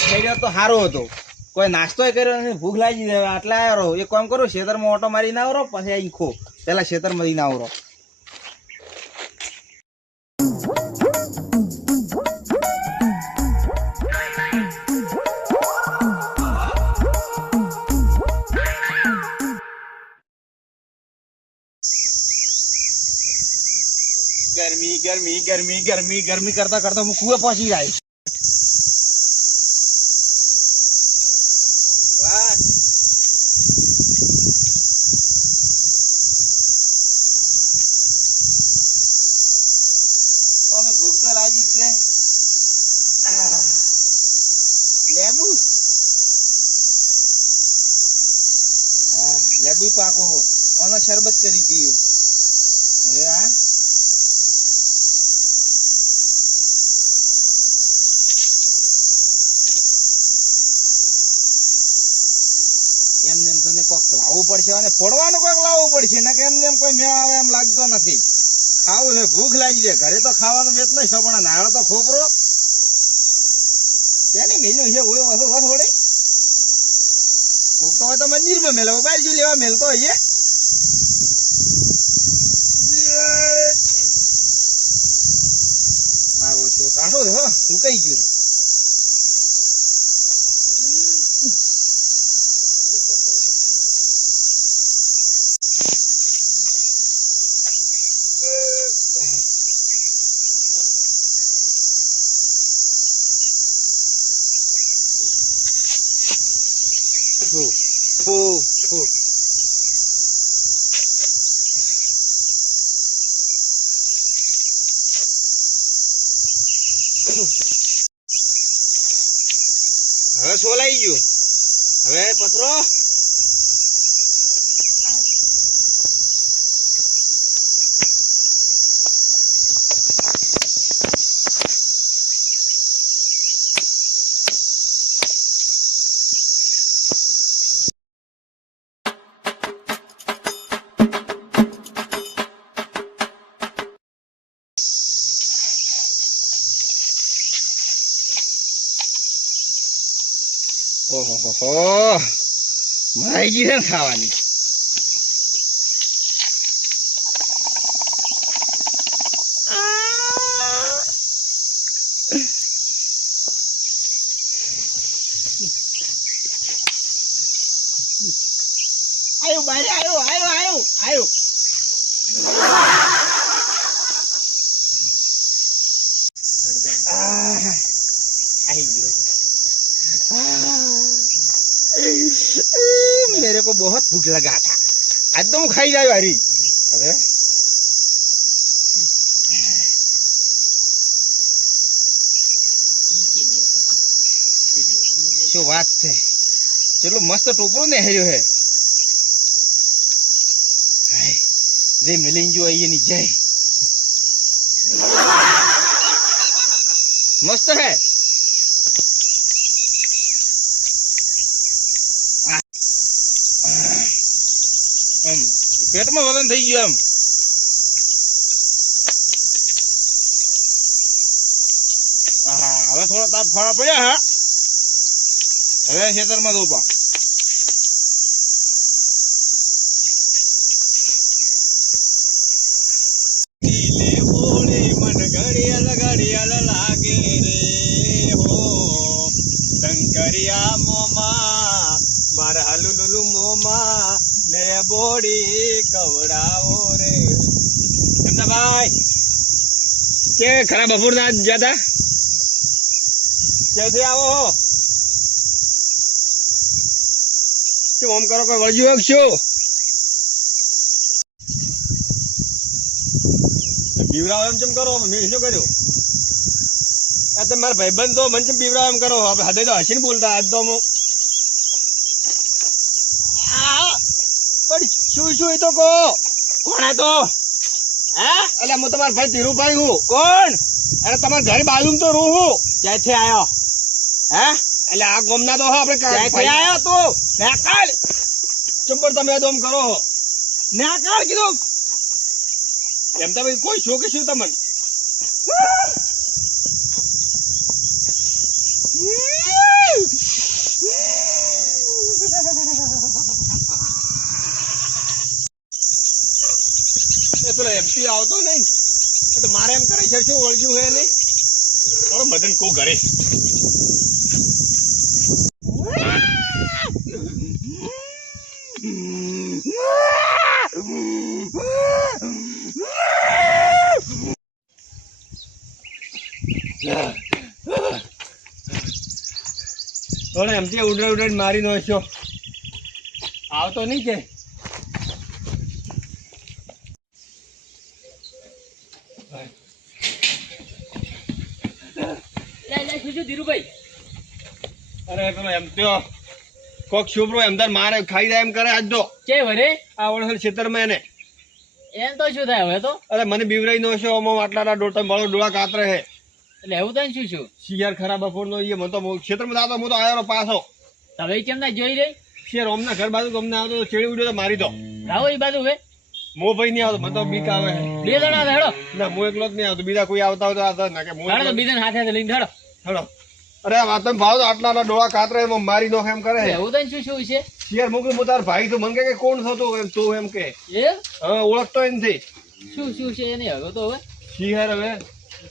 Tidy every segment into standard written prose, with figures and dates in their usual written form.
ખાઈ રહ્યો તો સારો હતો, કોઈ નાસ્તો કર્યો નથી, ભૂખ લાગી જાય આટલા આવ્યો. એક કામ કરો, ખેતરમાં ઓટો મારીને આવરો, પછી અહીં ખો પેલા ખેતરમાં જઈને આવરો. ગરમી ગરમી ગરમી ગરમી ગરમી કરતા કરતા હું કુએ પહોંચી જાય. ભૂખ તો લાગી એટલે લેબુ, હા લેબુ પાકો ઓનો શરબત કરી પીયું. હવે આ એમને એમ તને કોઈક લાવવું પડશે અને ફોડવાનું કોઈક લાવવું પડશે ને, કે એમને એમ કોઈ મેળ આવે એમ લાગતો નથી. ખાવું છે, ભૂખ લાગી જાય. ઘરે તો ખાવાનું વેત નહીં પણ નાળો તો ખોપરો ત્યાંની મેલું છે. થોડી ભૂખ તો હોય તો મંદિરમાં મેળવો, બહાર જો લેવા મેલતો હોય. મારો ઓછો કાઢો છે, હું કઈ ગયું છે. હવે સોલાઈ ગયું. હવે પથરો ઓહો મારી ગઈ છે ખાવાની. આયો બારે આયો આયો આયો આયો. मेरे को बहुत भूख लगा था, आज तो खाई जाए हरी. अरे શું વાત છે, ચલો મસ્ત ટોપરો ને હેર્યો હે. જે મિલિંગ જો એની જય મસ્ત હે. પેટમાં વજન થઈ ગયું એમ. હવે થોડા તાપ ફાળા પડ્યા. હા હવે ખેતરમાં રોપા. ઘડિયાળ લાગે રે હો શંકરિયા મોમા મારા હલુલુલુ મોમા લે બોડી કવડાવો રે. એમના ભાઈ કે ખરા બપોર ના જતા ક્યાંથી આવો શું આમ કરો, કોઈ વળજ્યું શું બીવરાવ એમ ચમ કરો? મેં શું કર્યું? મારા ભાઈબંધ તો મને ચમ બીવરાવ એમ કરો? હદે તો હસીને બોલતા. આજ તો હું પણ શું એ તો કહો. કોણ તો હે? એટલે હું તમારા ભાઈ ધીરુભાઈ હું. કોણ? અરે તમારા ઘર બાજુ તો રહું હું. ક્યાંથી આવ્યો? હે એટલે આ ગોમના તો આપડે ક્યાંથી આવ્યો તું? નાકાળ ચંપર તમે તો એમ કરો. નાકાળ કીધું એમ તમે કોઈ છો કે શું તમને? પેલો એમપી આવતો નહીં તો મારે એમ કરે છે શું ઓળખ્યું હે નહીં બધાને કહું ઘરે એમથી ઉડે મારી નો છો આવતો નહીં કે ધીરુભાઈ અરે પેલો એમ તો કોક છોકરો એમદાર મારે ખાઈ જાય એમ કરે આજ તો કે વરે આ ઓળખેલ ખેતરમાં એને એમ તો શું થાય હવે તો અરે મને બીવરાઈ નો છો આટલા ડોળા કાતરે હે એટલે એવું થાય શું શિયાર ખરાબ બપોર નો મને તો ખેતરમાં દાતો હું તો આવ્યો પાછો તમે કેમ ના જોઈ રહી શિયાર અમના ઘર બાજુ અમને આવતો ચેડી ઉડ્યો તો મારી તો આવો એ બાજુ હે મો ભાઈ નહીં આવતો મને તો બીક આવે બે જણા હેડો ના હું એકલો જ નહીં આવતો બીજા કોઈ આવતા હોય તો આવતા ના કે હેડો બીજા હાથે લઈને હેડો હેડો અરે આ વાત ભાવ તો આટલા ડોળા કાતરે મારી નો એમ કરે એવું થાય શું છે શિયાર મોકલું હું તાર ભાઈ તો મને કે કોણ થતો એમ તું એમ કે એ હવે ઓળખતો નથી શું છે એને હવે તો હવે શિયાર હવે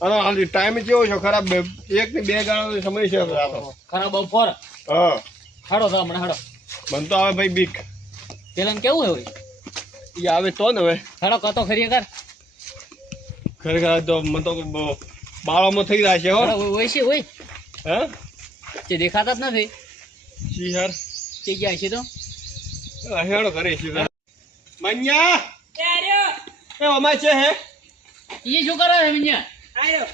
અરે ટાઈમ કેવો છે ખરાબ 1 થી 2 ગાળો સમય છે ખરાબ બપોર હા હેડો તો હમણાં હેડો મને તો આવે ભાઈ બીક પેલા કેવું હોય એ આવે તો ને હવે હેડો કતો ખરી કર ખરેખર તો મને તો બાળામાં થઈ રહ્યા છે હો હોય છે હોય હે તે દેખાતા જ નથી શિયાર તે ગયા છે તો હેડો કરે છે મન્યા એ અમાય છે હે એ શું કરે છે મન્યા આયો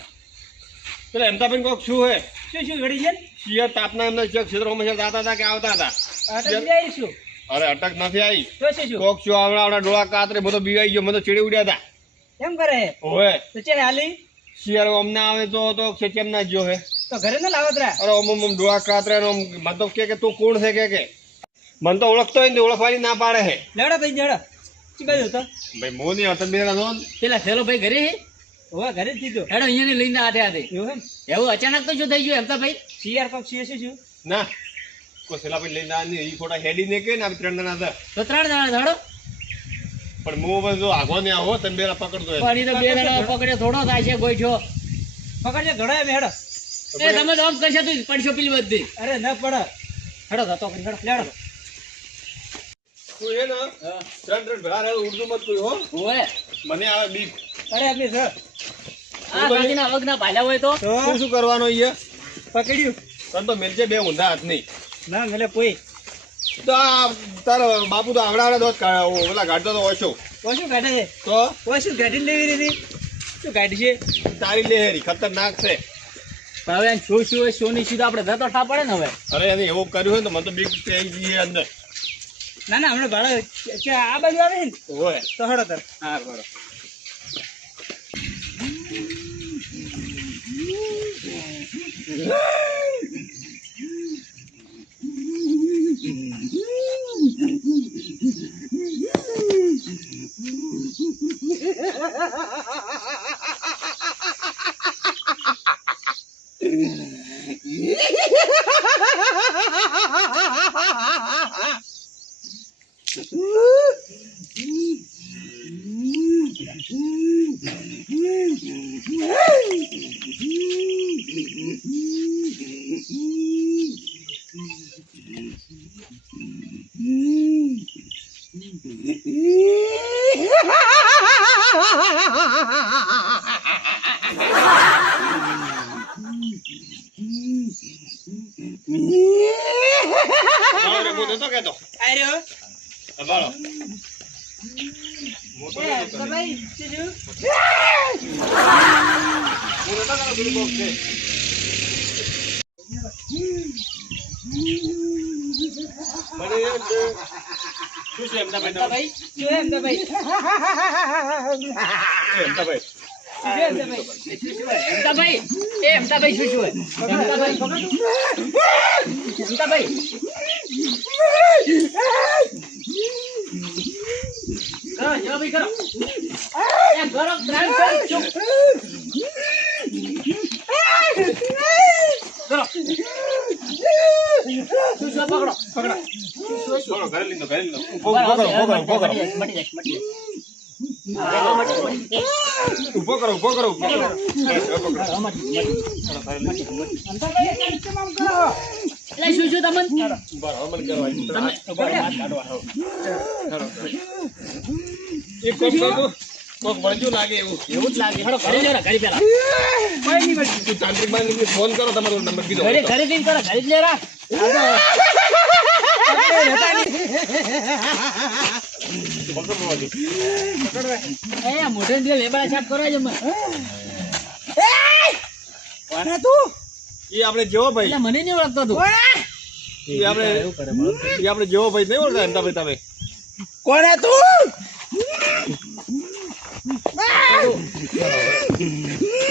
પેલા એમતાબેન કોક શું હે શું ઘડી છે શિયાર તાપના એમના ક્ષેત્રોમાં જાતા હતા કે આવતા હતા અટક જાય શું અરે અટક નથી આવી તો છે શું કોક શું આવડા ડોળા કાતરે બધો બીવાઈ ગયો મને તો ચીડી ઉડ્યા હતા એમ કરે ઓવે તો ચે હાલી શિયાર અમને આવે તો કેમ ના જો હે તો ઘરે ન લાવત રા અરે ઓમ ડોળા કાતરે મને તો કે તું કોણ છે કે મને તો ઓળખતો હોય ને ઓળખવાની ના પાડે હે લેડો તઈ જડો ચી બાજુ હતો ભાઈ મોની હતા બેરા નો પેલા સેલો ભાઈ ઘરે હે હોવા ઘરે જ દીધો હેડો અહીંયા લઈને હાથે હાથે એવું એમ એવું અચાનક તો શું થઈ ગયું એમ તો ભાઈ સીઆર કોક સીએ શું ના કોઈ સેલા ભાઈ લઈને આ ઈ ખોટા હેડી ને કે ના 3 જણા હતા તો 3 જણા હેડો પણ મો બધો આગો ને આવો તને બેરા પકડતો હે પાણી તો બે જણા પકડે થોડો થાય છે ગોઈઠો પકડજે ઘડો એમ હેડો એ તમે તો આમ કશા તું પડશો પેલી બધી અરે ન પડ હેડો તો કરી હેડો લેડો તું હે ને ત્રણ ભરા રે ઉર્દુ મત કોઈ હો ઓય મને આવે બીક અરે આપી સર આ ગાડીના વગના ભાલ્યા હોય તો તું શું કરવાનો ઈ પકડ્યું તને તો મેલજે બે ઊંધા હાથ નહીં ના મેલે કોઈ તો આ તારો બાપુ તો આવડા દોત ઓલા ગાડતો તો ઓછો ઓછું કાઢે છે તો ઓછું ગાડી લેવી હતી શું કાઢી છે તારી લેહેરી ખતરનાક છે પણ હવે શું હોય શું નહીં સીધા આપણે ધતો ઠા પડે ને હવે અરે એને એવું કર્યું હોય ને તો મને તો બીક થઈ ગઈ છે અંદર ના ના હમણાં ભાડો આ બાજુ આવે ને હોય તો હડો તાર હા બરો કરો જો ભાઈ કરો એ કરો ત્રણ કર ચૂપ કરો શું શું પકડો થોડો ઘરે લીધો ઘરે લીધો ઉભો કરો મટી જાય ઉભો કરો ઉભો કરો એટલે શું શું તમને એક કોક કરો કોક વળજો લાગે એવું એવું જ લાગે હળો ઘરે લેરા ઘરે પેલા કોઈ નહીં મળતું. તું તાંત્રિક બાંધને ફોન કરો તમારો નંબર કીધો ઘરે ઘરે જઈને કરો ઘરે જ લેરા એ મોઢે દે લેબડા છાપ કરો છે મને કોને તું? એ આપણે જેવો ભાઈ એટલે મને નહીં ઓળખતો તું એ આપણે જેવો ભાઈ નહીં ઓળખતા એમ તમે તમે કોને તું?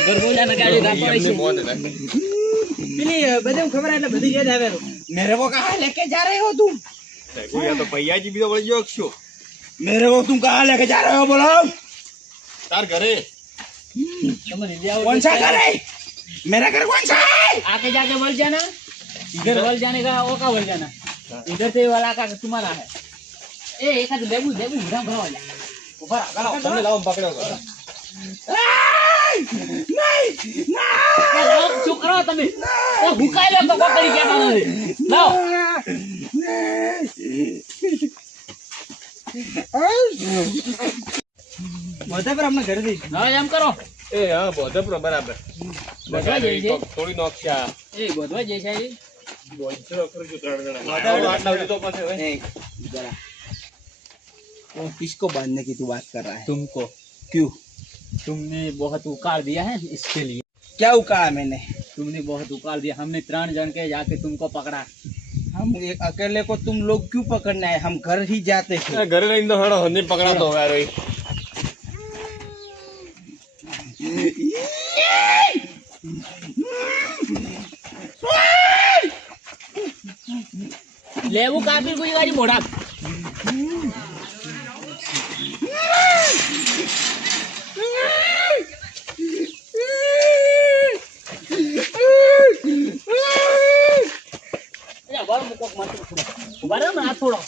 ગરબોલાને ગાડી રાતો હોય છે પેલી બધું ખબર એટલે બધી યાદ આવે તો. मेरे को कहाँ लेके जा रहे हो तुम? તો પૈયાજી બીજો વળી ગયો છો मेरे को तुम कहाँ लेके जा रहे हो बोलो? તાર ઘરે તમને હિન્દી આવડે कौन सा घर है? मेरा घर कौन सा है? आके जाके बोल जाना इधर बोल जाने का वो का बोल जाना इधर से वाला का तुम्हारा है ए एक हाथ लेबू लेबू भरा भरा वाला ऊपर आ તમને લાવો પકડો नहीं લાવ ચૂપ કરો તમે તો હુકાઈ લો તો કોકડી કેતા નથી લાવ બધા પર આપણે ઘરે જઈશું. હવે એમ કરો એ હા બોધપુર બરાબર બધા જઈ છે થોડી નોખ્યા એ ગોધવા જઈ છે આટલા સુધી તો પછી હવે ए, जरा वो किसको बांधने की तू बात कर रहा है? तुमको क्यों? तुमने बहुत उकाल दिया है इसके लिए क्या उकाड़ा मैंने? तुमने बहुत उकाल दिया हमने 3 जन के जाके तुमको पकड़ा हम एक अकेले को तुम लोग क्यों पकड़ना है? हम घर ही जाते थे. ઘરે રહીને તો હડો હંધી પકડાતો હવે આ રહી લેવું કાપી કોઈ વાળી મોઢા બાર મૂકો માથું ઉભા રહો ને આ થોડો